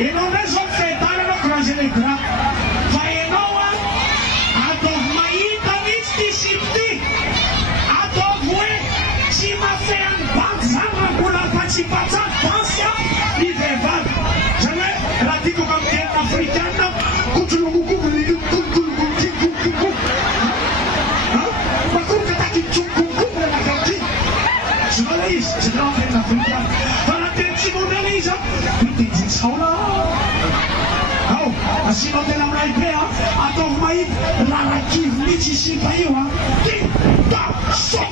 E non è solfettare la crase le gra. Fai noa. Adov maita misti sipti. Adov we. Si ma fean banzan Marcoss Patsi Patsa. Dansia. Li vevad. Jamais. Radico campione africana. Ma come che tacchi ciuccucum nella cantina? Journalist. Se no è africana. Paratensi monalisa. Oh, assim não tem nada a ver, a turma aí, lá aqui, misy se caiu, quem tá só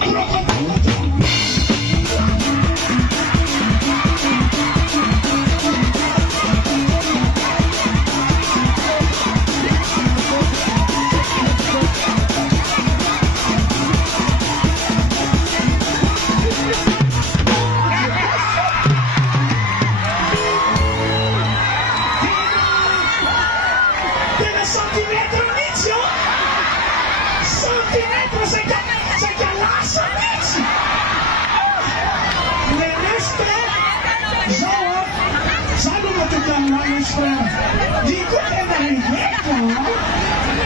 dico che da ripeto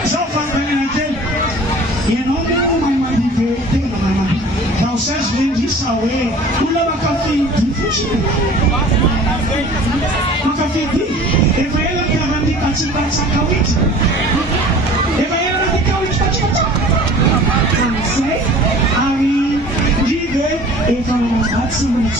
so fanno aquel e non devo mai dire ma se svendi sawe una mpankafy difficile mpankafy e vai ela che avanti Patsi Patsa Kawitry e vai ela di Kawitry Patsi Patsa sei ari vive e fa una razza molto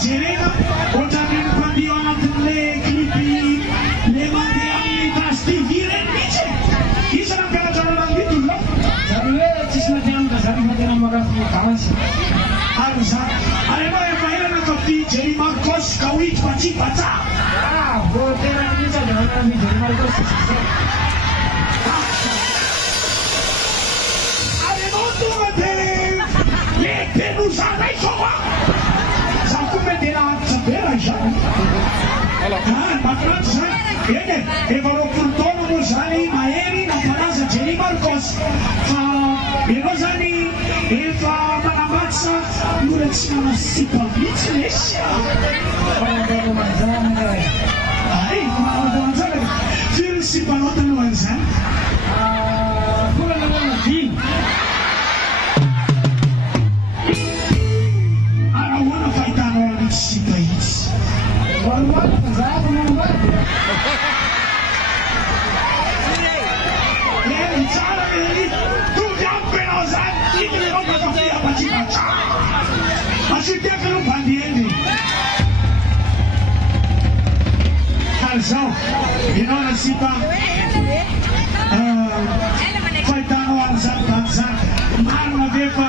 Serena, otanın pandiyanatınle klipi, lemandiyanı tasdiviren niçe? İnsanın kanacanan gitu lah. Jadi cisnadian kasari matian marafu kawas. Harusnya, ada yang mainan mpankafy jadi Marcoss Kawitry Patsi Patsa. Ah, boteran ini saja orang jadi Marcoss. Ada nonton ada, lepas usahai coba. E vanno purtroppo usare mahay na paraza jadi Marcoss e rosani e fa manamatsa nurat sina sipavitsy lesya ai manzana firy sipanotana ho an'izany volana viny arahoana fahitanao an'ity sipa itsy you know na sipa faitano ang bansa Marcoss Live Rehefa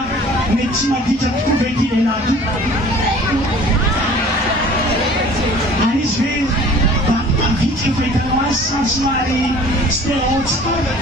mety maditra tokoa vety lehilahy izy hoe mavitrika fahitanao azy sa somary tsy tena tsara